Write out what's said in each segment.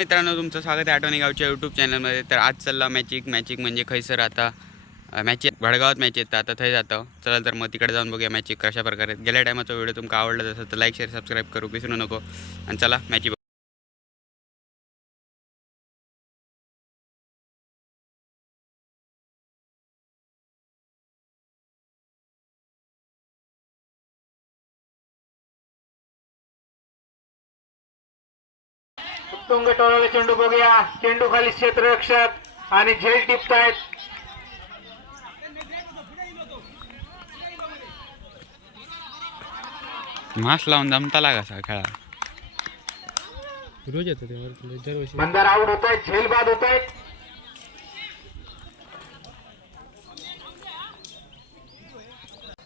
मित्रांनो तुमचं स्वागत आहे आठवणी गावच्या यूट्यूब चॅनलमध्ये तर आज चालला मॅचिक मॅचिक म्हणजे खैसर आता. मॅच भडगावात मॅच येतं आता थंय जातं. चला तर मग तिकडे जाऊन बघूया मॅचिक कशा प्रकारे गेल्या टायमाचा व्हिडिओ तुमका आवडला तसं तर लाईक शेअर सबस्क्राईब करू विसरू नको. आणि चला मॅची तुंग टोळाला चेंडू बघूया. चेंडू खाली क्षेत्ररक्षक आणि झेल टिपतायत. मास लावून जमताला कसा खेळा रोज येतो मंदार आउट होत आहेत झेल बाद होत आहेत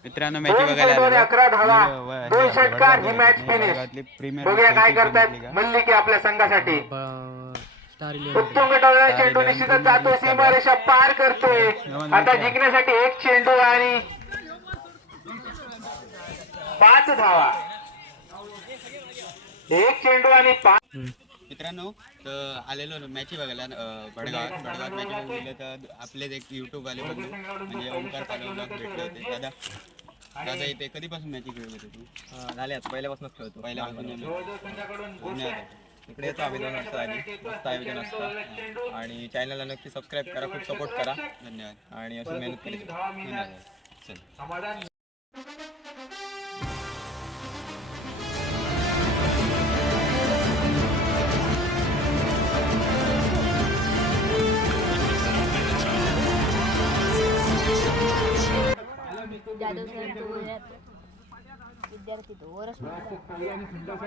मित्रांनो मॅच दोन बघायला. अकरा धावा. दोन हे षटकार ही मॅच फिनिश बघूया काय आहे. मल्लिके आपल्या संघासाठी. स्टार उत्तुंग टोळाला चेंडू निश्चितच जातोय सीमारेषा पार करतोय. आता जिंकण्यासाठी एक चेंडू आणि पाच धावा. एक चेंडू आणि पाच मित्रांनो तर आलेलो मॅची बघायला अं, भडगावात मॅच बघून गेले तर आपलेच एक युट्यूब आले बंधू म्हणजे ओंकार पालव ब्लॉग भेटले होते. दादा दादा इथे कधीपासून मॅची खेळत होते तू? झाले आता पहिल्यापासूनच खेळतो. पहिल्यापासून. इकडे येतो आम्ही दोन वाजता आधी. मस्त आयोजन असतं. आणि चॅनलला नक्की सबस्क्राईब करा खूप सपोर्ट करा. धन्यवाद. आणि अशी मेहनत केली. धन्यवाद. चल जाधव सर तो विद्यार्थी तो वरच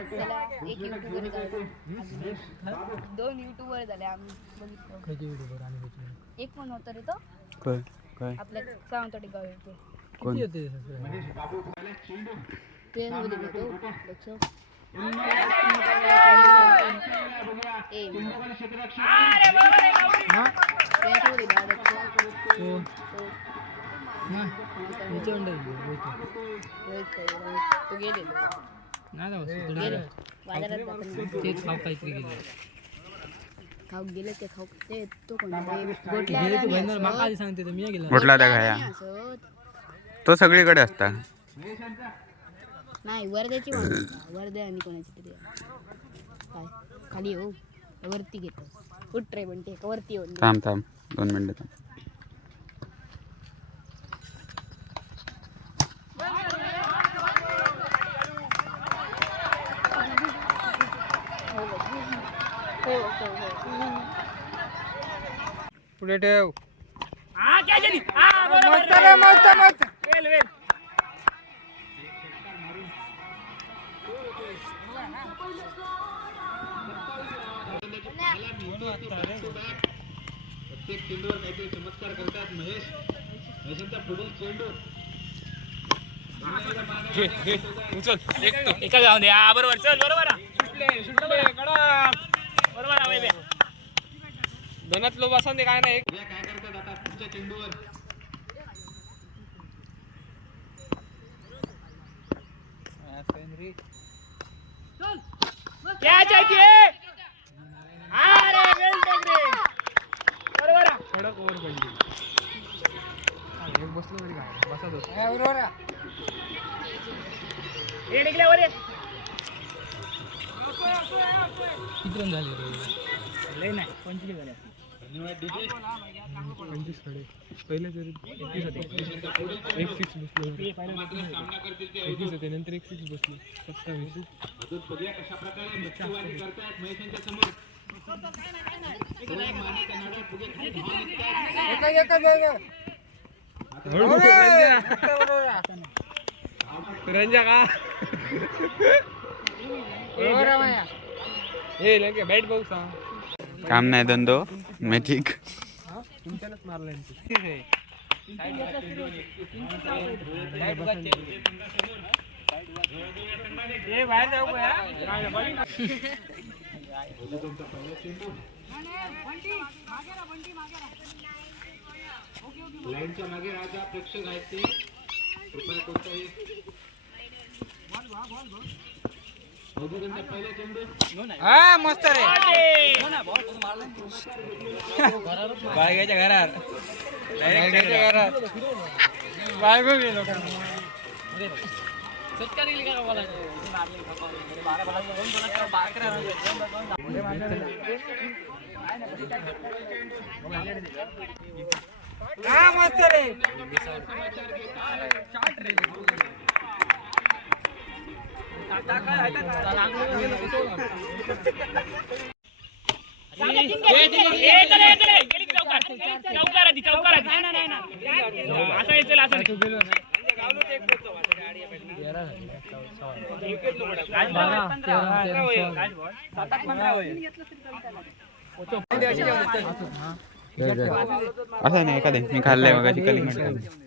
त्याला एक युट्यूबर झाला दोन युट्यूबर झाले आम्ही बघितलं एक पण होता रे तो काय काय आपल्या सावंतवाडी गाव येतो कोण ते लक्ष ए तो रोहित पाहिजे तो गेलेलो गेले बाजारात जाताना तेच खाऊ काहीतरी गेले. खाऊ गेले ते खाऊ ते तो कोण गोटल्या गेले तू बहिणीला माका आधी सांगते तर मी गेला. कुठला त्या खाया तो सगळीकडे असता. नाही वर्ध्याची वर्ध्या आणि कोणाची तरी. काय? खाली हो. वरती घेतो. उठ रे म्हणते का वरती येऊन थांब थांब. दोन मिनिटं थांब हो हो हो पुढे ठेव. प्रत्येक चेंडूवर काहीतरी चमत्कार करतात महेश. महेशांचा पुढील चेंडू. एका जाऊन द्या बरोबर. चल बरोबर. बरोबर दोनात लो बसून दे काय नाही. काय करतात आता पुढच्या चेंडूवर? कॅच आहे ते अरे वेल टेक रे बरोबर आहे. कडक ओव्हर पडली. एक बसलो तरी काय? बसत होत. हे निघल्या वर ये. किती रन झाले लय नाही पंचवीस झाले. एकवीस होते एक सिक्स बसलो एकवीस होते नंतर एक सिक्स बसलो सत्तावीस रंजा का ए लगे बॅट भाऊ सांग काम नाही धंदो मॅचिक तुमच्यालाच मारला हे बाहेर जाऊ का? लाईनच्या मागे राजा प्रेक्षक आहेत ते कृपया कोणताही हा मस्त रे. बाळग्याच्या घरात. बाळगाच्या घरात. बाळगो गेलो हा मस्त रे. असं नाही एखादे. मी खाल्लंय मग अशी कलिंगड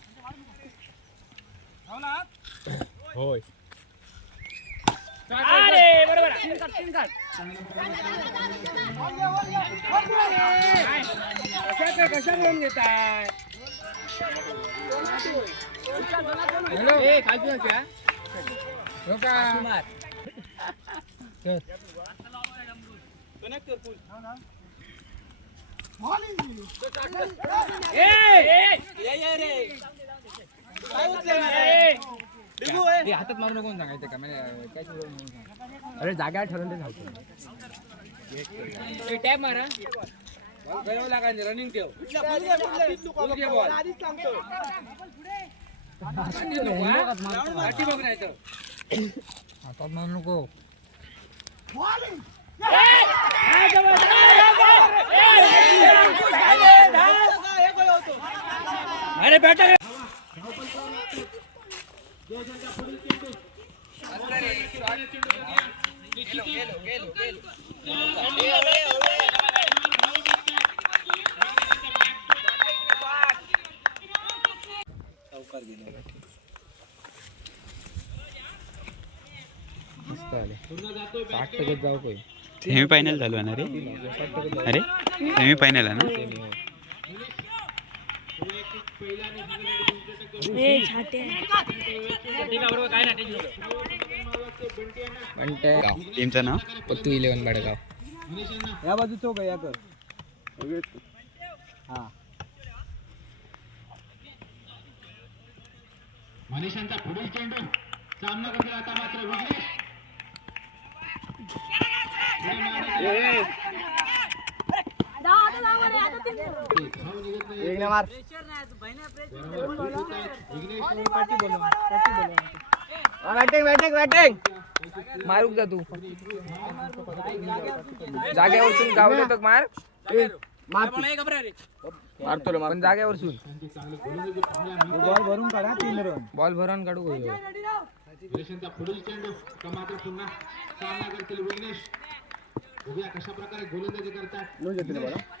होय. अरे बरोबर कशा कशा घेऊन घेताय? हॅलो. ए काजू हो का? रे. हातात मारू नको सांगायचं का म्हणजे काय अरे जागा ठरवून ते धावतो टॅप मारा लागायचं रनिंग ठेव ओके बॉल पाठी बघ नाही तर हातात मारू नको अरे बेटा सेमी फायनल झालो ना रे? अरे सेमी फायनल आहे ना? टीमचं नाव? पत्तू इलेव्हन बडगाव. या बाजू चौक या कर हा. मनीषांचा पुढील चेंडू. सामना करतील आता मात्र विघ्नेश बॅटिंग बॅटिंग बॅटिंग मारूक जा तू जागेवरसून गावलं तर मार मारतो. पण जागेवरसून बॉल भरून काढा तीन रन बॉल भरून काढू पुढील पुन्हा सामना करतील विघ्नेश कशा प्रकारे गोलंदाजी करतात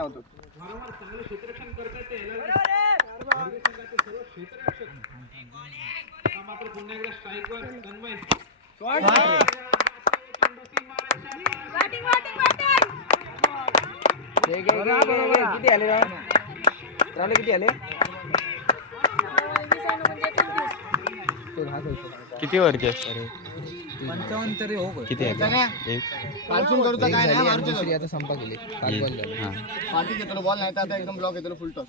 होतो. का मात्र पुन्हा एकदा स्ट्राईकवर तन्मय किती आले रावले किती आले? किती वरचे? पंचावन्न तरी हो गं. किती आहे? एक. एक झाली आणि दुसरी आता संपा गेली. काल बॉल झाली. हाँ. पाठी घेतो बॉल नाही तर आता एकदम ब्लॉक येतो फुल टॉस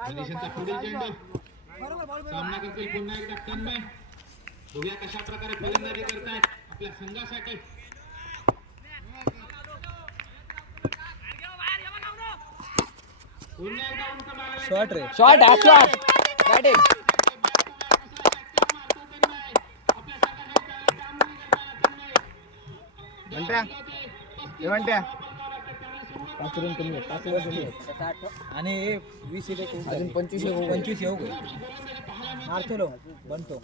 मनीषांचा पुढील चेंडू. सामना करतील पुन्हा एकदा तन्मय बघूया कशा प्रकारे फलंदाजी करतायत आपल्या संघासाठी. शॉर्ट रे. शॉर्ट हा शॉर्ट बॅटिंग पाच रन कमी आहेत, पाच रन कमी आहेत. आणि हे वीस एक अजून पंचवीस एक पंचवीस येऊ गं. मारतो लो. बनतो.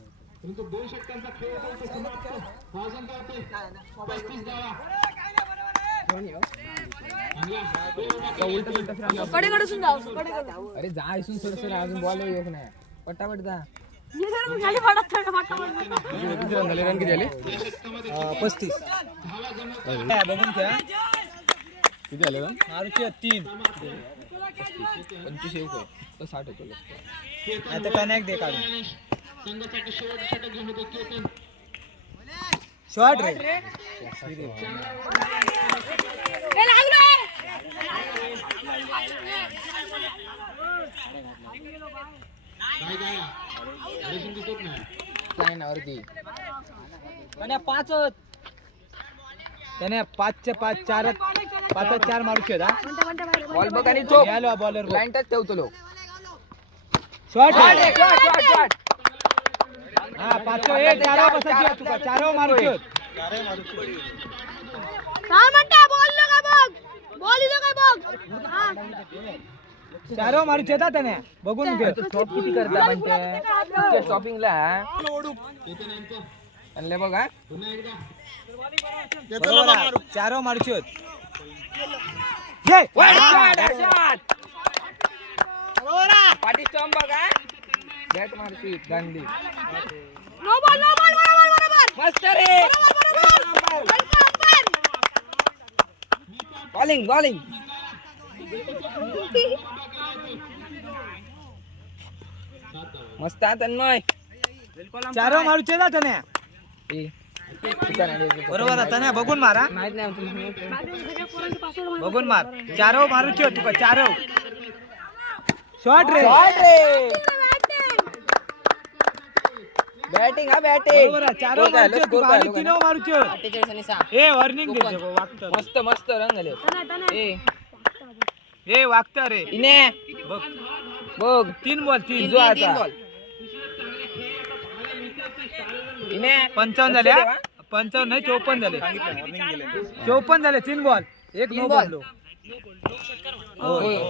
कडे कडे जाऊ? कडे कडे अरे जा इथून सर सर अजून बॉल येऊ नाही. पटापट जा. खाली पडत किती रन झाले रन किती झाले? पस्तीस. बघून खेळा. किती झाले रन मारुती तीन. पंचवीस काय तर साठ होतो आता कनेक्ट दे काढून. शॉर्ट रे. पाच त्याने पाचच्या पाच चार पाच चार मारू बॉल बघ आणि चोप आलो बॉलर लाईन टच ठेवतो लो शॉट शॉट शॉट हा पाच ए चारो बसायची तुका. चारो मारूची काय म्हणता? चारो मारूची येतात त्याने. बघून घे स्टॉप किती करता म्हणते. स्टॉपिंगला आणले बघा. चारो मारूची होत ये पाठी स्टॉम बघा bat मारशी Gandhi no ball no ball बरोबर बरोबर. मस्त रे. बरोबर बरोबर बॉलिंग बॉलिंग मस्त आहे तन्मय चारो मारूचे ना त्याने बरोबर आता ना बघून मारा माहीत नाही बघून मार चारो मारूचे हो तुका चारो शॉट रे बॅटिंग हा बॅटिंग. बरोबर चारो मारूचे तुका आणि तीन मारूचे. ए वॉर्निंग दे वागतं. मस्त मस्त रंग झाले. ए. ए वागतं रे. इने. बघ. बघ. तीन बॉल तीन. जो आता. इने. पंचावन्न झाले हा? पंचावन्न नाही चोपन्न झाले. चोपन्न झाले तीन बॉल. एक नो बॉल.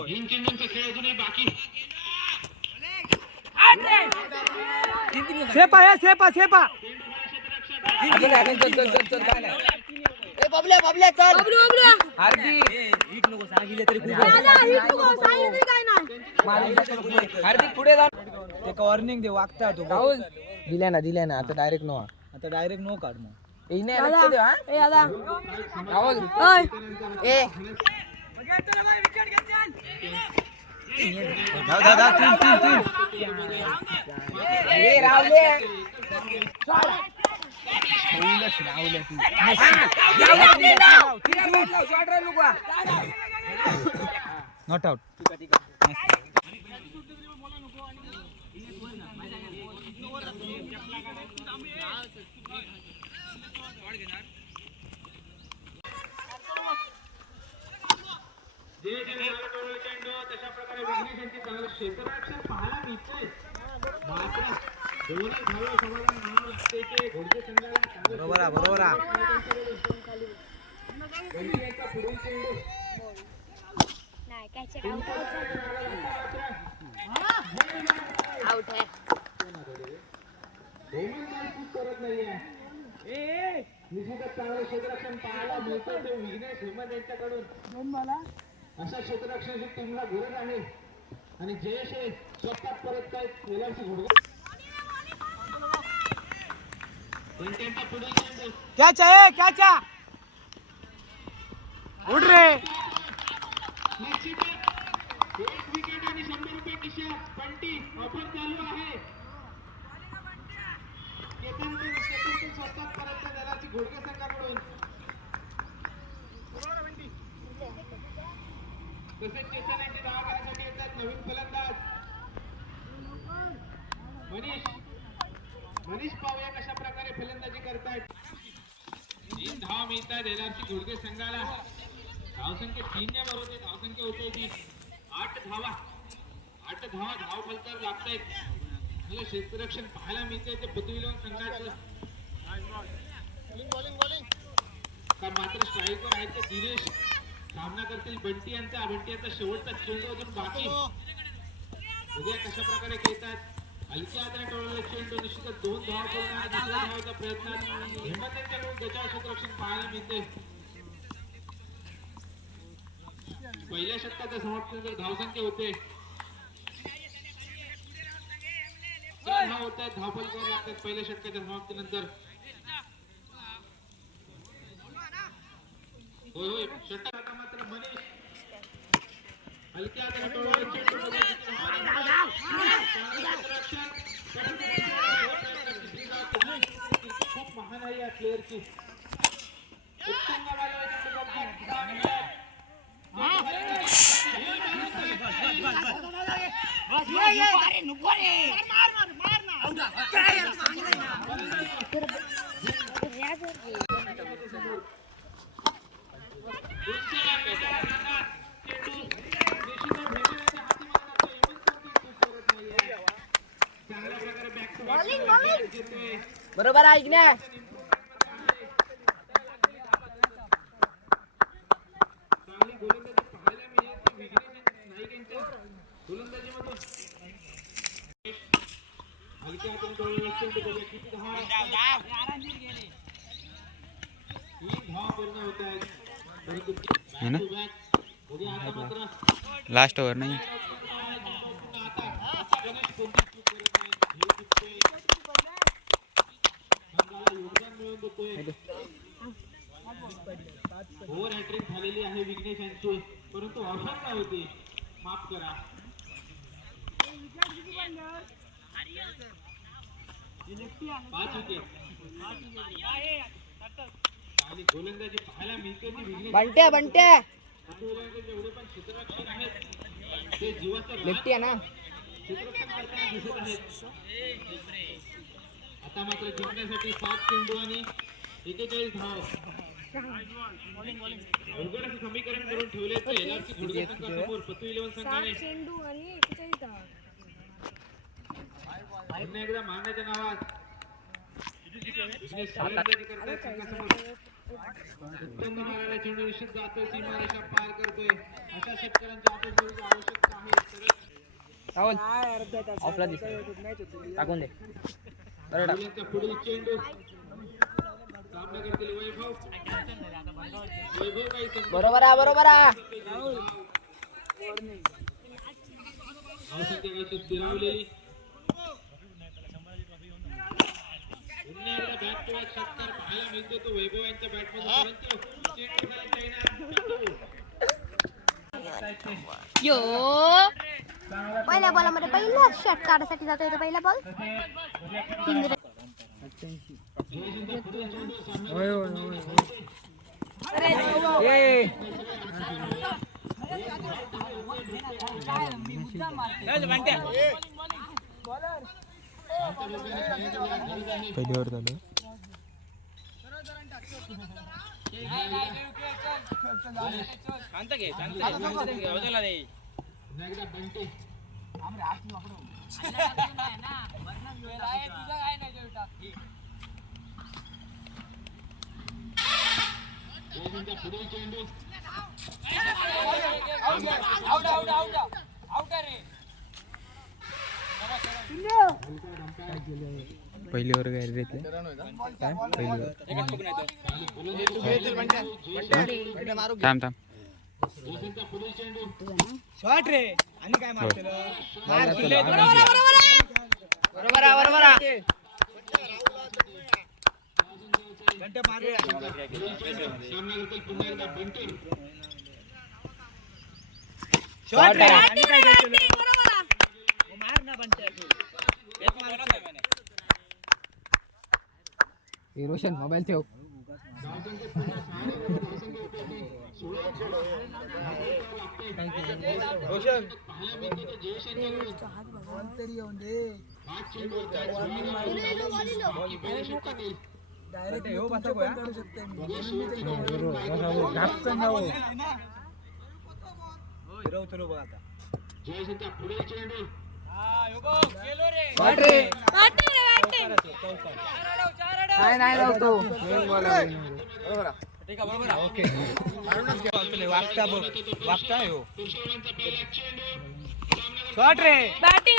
तीन सेपा या सेपा सेपा. बबलू बबलू. हार्दिक. दादा ही तू सांगितली काय नाही. हार्दिक पुढे जा. ते वॉर्निंग दे वागता तू. राहुल. दिल्या ना दिल्या ना आता डायरेक्ट नो आता डायरेक्ट नो काढ मग. इने लक्ष दे हा. ए दादा. राहुल. ए. धाव धाव धाव तीन तीन तीन. ए रावले नॉट आउट. जे जे झालं डोळे चेंडू तशा प्रकारे विघ्नेश यांची चांगलं क्षेत्ररक्षण पाहायला मिळतंय मात्र दोन्ही धावे समाधान म्हणावं लागते की घोडके संघाला चांगलं बरोबर आहे बरोबर आहे. गंजी यांचा पुढील चेंडू नाही काय चेक आउट आहे गोविंद करत नाहीये निश्चितच चांगलं क्षेत्ररक्षण पाहायला मिळतं ते विघ्नेश हेमंत यांच्याकडून अशा क्षेत्ररक्षणाची टीमला गरज आहे. आणि जयेश हे स्वतः परत काय वेलांची घोडगा उड रे. निश्चितच एक विकेट आणि शंभर रुपये खिशात पंटी ऑफर चालू आहे. केतन केतन स्वतः परत दलाची घोडके संघाकडून तसेच चेतन यांची धावा करण्यासाठी येतात. नवीन फलंदाज. मनीष. मनीष पाहूया कशा प्रकारे फलंदाजी करतायत. तीन धावा मिळतात एलआरसी घोडके संघाला. धावसंख्या तीनने बरोबर धावसंख्या होते ती आठ धावा. आठ धावा धाव फलकावर लागतायत. मला क्षेत्ररक्षण पाहायला मिळते ते पृथ्वीलोन संघाचं. का मात्र स्ट्राईकवर आहेत ते दिनेश. सामना करतील बंटी यांचा बंटी यांचा शेवटचा चेंडू अजून बाकी. उद्या कशा प्रकारे खेळतात. हलक्या हाताने टोळलेला चेंडू निश्चितच दोन धाव करून दुसऱ्या धावाचा प्रयत्न हिंमत यांच्याकडून गजा क्षेत्ररक्षण पाहायला मिळते. पहिल्या षटकाच्या समाप्तीनंतर धावसंख्या होते. चार धाव होत आहेत धाव फलकावर लागतात पहिल्या षटकाच्या समाप्तीनंतर. होय होय षटक आता मात्र मनीष हलक्या हाताने टोळलेला चेंडू मध्ये किती धावा निघतात? चांगलं क्षेत्ररक्षण. परत तिसरी धाव. किती खूप महान आहे या प्लेअरची उत्तुंग वाजवायची चेंडू दहा मिनिटात. बरोबर ऐक ना चांगली गोलंदाजी पाहायला मिळेल ती विघ्नेश नाईक यांच्या गोलंदाजीमधून हलक्या हाताने टोळलेला चेंडू बघूया किती धावा तीन धावा पूर्ण होत आहेत परंतु है ना? back to back. बघूया आता मात्र लास्ट ओव्हर नाही गणेश कोणती चूक करत नाही हे चुकतोय संघाला योगदान मिळवून देतोय ओव्हर हॅट्रिक झालेली आहे विघ्नेश यांची परंतु अवसर होती? माफ करा. पाच विकेट आणि गोलंदाजी पाहायला मिळते बंट्या बंट्या. जेवढे पण क्षेत्ररक्षक आहेत. ते जीवाचं रान लेफ्टी आहे ना दिसत आहेत. आता मात्र जिंकण्यासाठी सात चेंडू आणि एकेचाळीस धाव. समीकरण करून ठेवले चेंडू आणि एकदा मारण्याच्या नावात उत्तम मारायला चेंडू निश्चित पार करतोय अशा शेतकऱ्यांच्या हातात आवश्यकता आहे दिसत टाकून दे पुढील चेंडू सामना करतील वैभव वैभव काही संकट बरोबर आहे बरोबर आहे वैभव यांच्या. यो पहिल्या बॉलमध्ये पहिला शॉट काढायसाठी जातोय तो पहिला बॉल ए पहिली ओव्हर झालं. चेंडू पहिली वर काय रेतले काय? पहिली वर थांब थांब. शॉट रे. आणि काय बरोबर आहे बरोबर आहे. घंटे मारूया शॉट रे आणि काय केलं मार ना बंट्या रोशन मोबाईल ठेव. रोशन. डायरेक्ट येऊ बसा गोया फिरव फिरव बघ. आता नाही नाही लावतो वागता बघ वागता हो. शॉट रे बॅटिंग.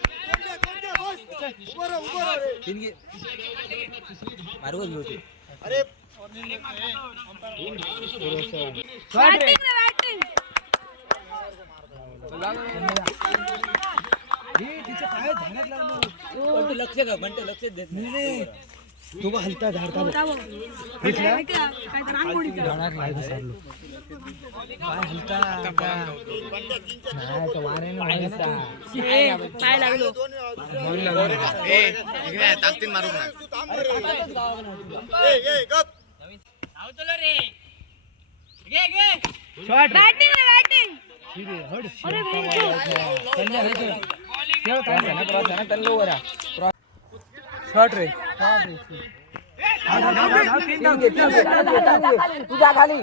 बॅटिंग आहे बॅटिंग लक्ष का म्हणते लक्ष देत नाही. तू काय हलता नाही तो वाऱ्यानं शॉट रे. तुझ्या खाली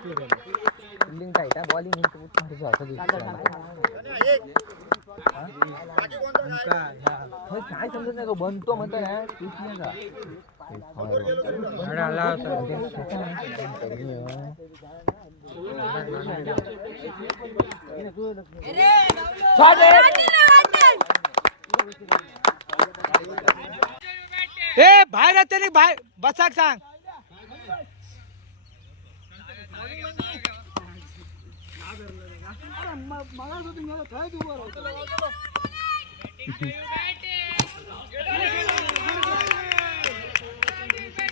फिल्डिंग काय बॉलिंग काय समजत नाही तो बनतो म्हणतो ना ए बाहेर येते रे बाहेर बसाक सांग.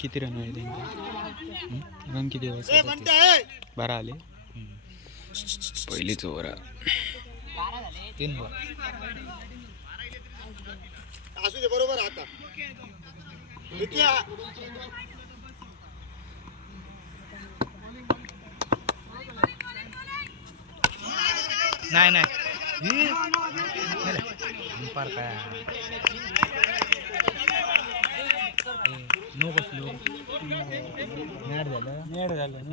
किती रन होईल रन किती बारा आले? पहिलीच ओव्हर तीन बॉल असू दे बरोबर आहे आता. नाही नाही. अंपार काय नो बसलो मॅड झालं मॅड झालं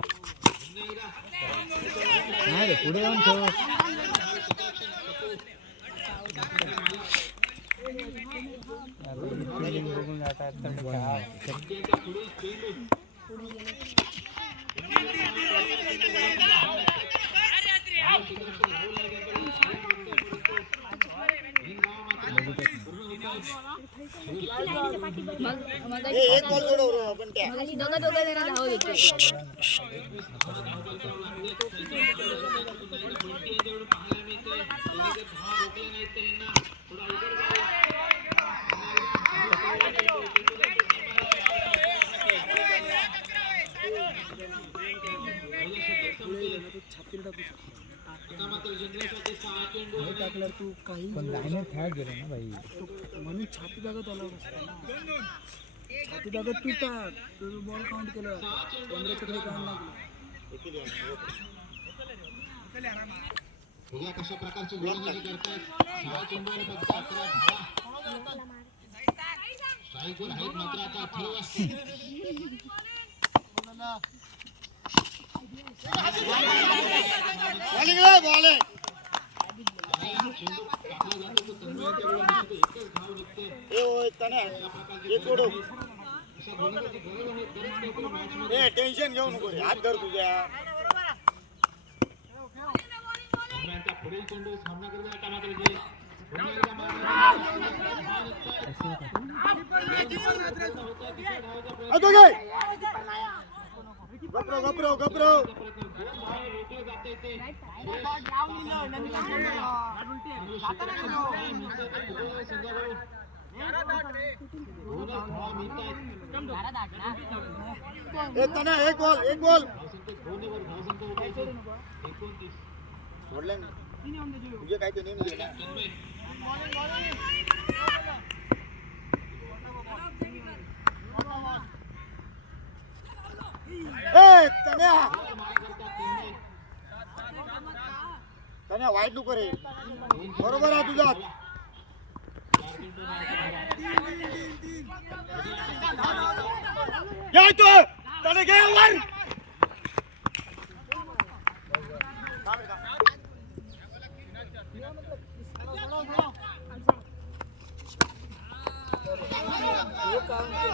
नाही रे पुढे जाऊन ठेव. मग मग ए, एक बॉल सोडव पण त्या मगाशी दोघं दोघं जण धावत होते पण लाईन थर्ड गेले ना भाई म्हणून छाती दागत आला छाती दागत पितात बॉल काउंट केलं. पंधराच्या खाली काउंट लागलं. बघूया कशा प्रकारची गोलंदाजी करतात चेंडूवर फक्त अकरा धावा स्ट्राईकवर आहेत मात्र आता अठरा बॉलिंग रे बॉल आहे. ए, टेन्शन घेऊ नको हात धर तुझ्या. पुढील चेंडू सामना करत आता मात्र जे अतो काय गपरो गपरो एक बॉल एक बॉल सोडलं ना. तुझे काय ते नेम तन्या. तन्या वाईट नको रे. बरोबर आहे तुझा. या तो तने घे वर असू दे सिक्स नाही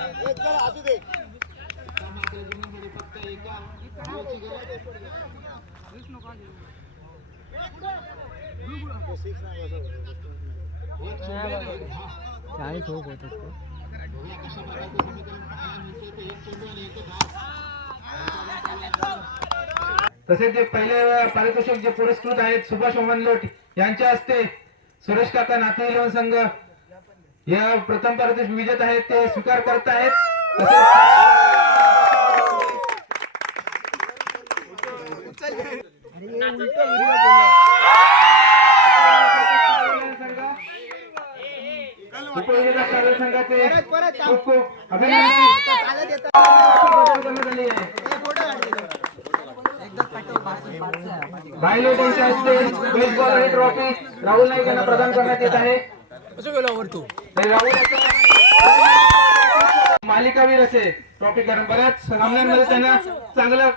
असं चाळीस होप होत. असतो तसेच जे पहिले पारितोषिक जे पुरस्कृत आहेत सुभाष ओमन लोट यांच्या हस्ते सुरेश काका नाते इलेव्हन संघ या प्रथम पारितोषिक विजेत आहेत ते स्वीकार करत आहेत. तसेच उपविजेता सागर संघाचे खूप खूप अभिनंदन करण्यात आले आहे बायलो त्यांच्या हस्ते बेसबॉल आणि ट्रॉफी राहुल नाईक यांना प्रदान करण्यात येत आहे. मालिकावीर असे ट्रॉफी कारण बऱ्याच सामन्यांमध्ये त्यांना चांगलं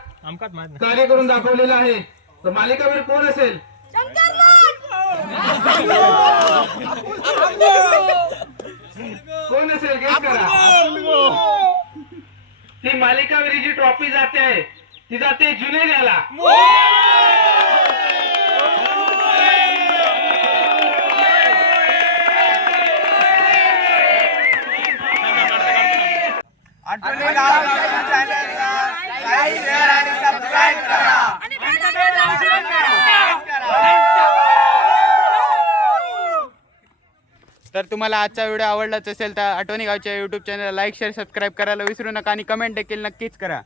कार्य करून दाखवलेलं आहे. तर मालिकावीर कोण असेल? कोण असेल? गेस करा. ती मालिकावीर जी ट्रॉफी जाते आहे ती जाते जुने याला. तर तुम्हाला आजचा व्हिडिओ आवडलाच असेल तर आठवणी गावच्या यूट्यूब चॅनलला लाईक शेअर सबस्क्राईब करायला विसरू नका आणि कमेंट देखील नक्कीच करा.